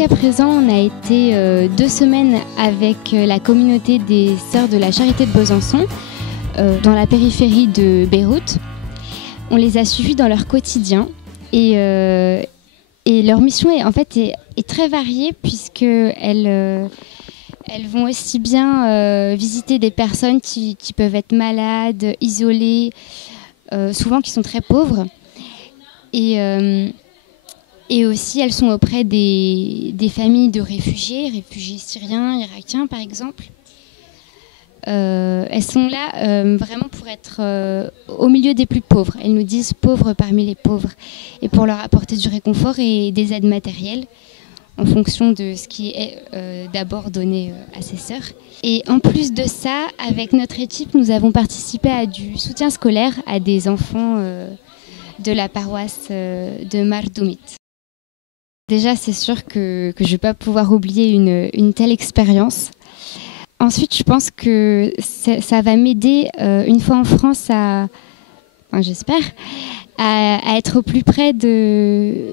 jusqu'à présent, on a été 2 semaines avec la communauté des Sœurs de la Charité de Besançon, dans la périphérie de Beyrouth. On les a suivis dans leur quotidien et leur mission est très variée puisqu'elles vont aussi bien visiter des personnes qui peuvent être malades, isolées, souvent qui sont très pauvres. Et aussi, elles sont auprès des familles de réfugiés syriens, irakiens par exemple. Elles sont là vraiment pour être au milieu des plus pauvres. Elles nous disent pauvres parmi les pauvres et pour leur apporter du réconfort et des aides matérielles en fonction de ce qui est d'abord donné à ces sœurs. Et en plus de ça, avec notre équipe, nous avons participé à du soutien scolaire à des enfants de la paroisse de Mardoumit. Déjà, c'est sûr que je ne vais pas pouvoir oublier une telle expérience. Ensuite, je pense que ça va m'aider, une fois en France, j'espère, à être au plus près de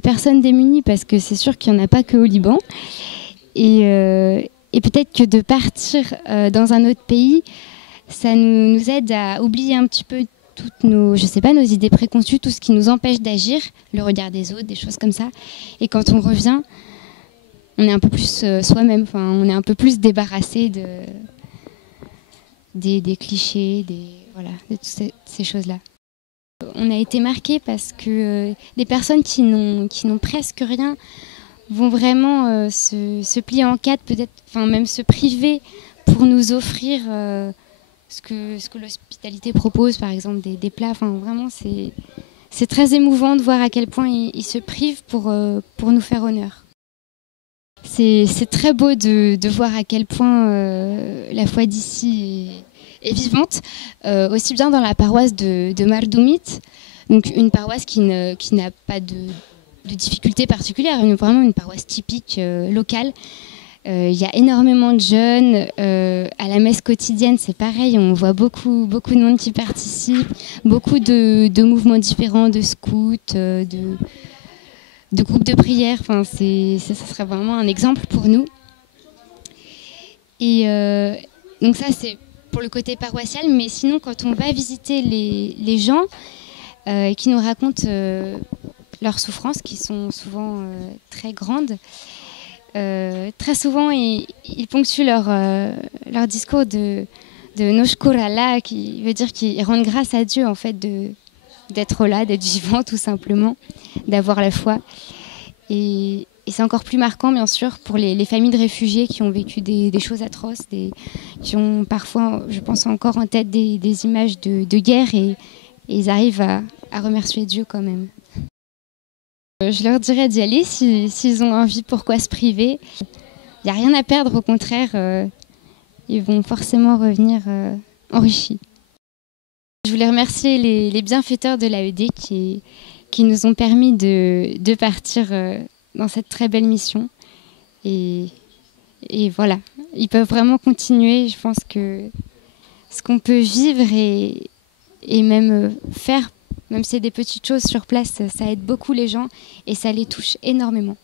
personnes démunies, parce que c'est sûr qu'il n'y en a pas qu'au Liban. Et peut-être que de partir dans un autre pays, ça nous aide à oublier un petit peu toutes nos idées préconçues, tout ce qui nous empêche d'agir, le regard des autres, des choses comme ça. Et quand on revient, on est un peu plus soi-même, on est un peu plus débarrassé des clichés, de toutes ces choses-là. On a été marqués parce que des personnes qui n'ont presque rien vont vraiment se plier en quatre, peut-être, même se priver pour nous offrir ce que l'hospitalité propose, par exemple des plats. Vraiment, c'est très émouvant de voir à quel point ils se privent pour nous faire honneur. C'est très beau de voir à quel point la foi d'ici est vivante, aussi bien dans la paroisse de Mardoumit, donc une paroisse qui n'a pas de difficultés particulières, vraiment une paroisse typique locale. Il y a énormément de jeunes. À la messe quotidienne, c'est pareil, on voit beaucoup de monde qui participe, beaucoup de mouvements différents, de scouts, de groupes de prière. Ça serait vraiment un exemple pour nous. Et donc ça, c'est pour le côté paroissial, mais sinon, quand on va visiter les gens qui nous racontent leurs souffrances, qui sont souvent très grandes, très souvent, ils ponctuent leur discours de Noshkur Allah, qui veut dire qu'ils rendent grâce à Dieu en fait d'être là, d'être vivant tout simplement, d'avoir la foi. Et c'est encore plus marquant bien sûr pour les familles de réfugiés qui ont vécu des choses atroces, qui ont parfois, je pense encore en tête des images de guerre et ils arrivent à remercier Dieu quand même. Je leur dirais d'y aller s'ils ont envie, pourquoi se priver. Il n'y a rien à perdre, au contraire, ils vont forcément revenir enrichis. Je voulais remercier les bienfaiteurs de l'AED qui nous ont permis de partir dans cette très belle mission. Et voilà, ils peuvent vraiment continuer. Je pense que ce qu'on peut vivre et même faire, même si c'est des petites choses sur place, ça aide beaucoup les gens et ça les touche énormément.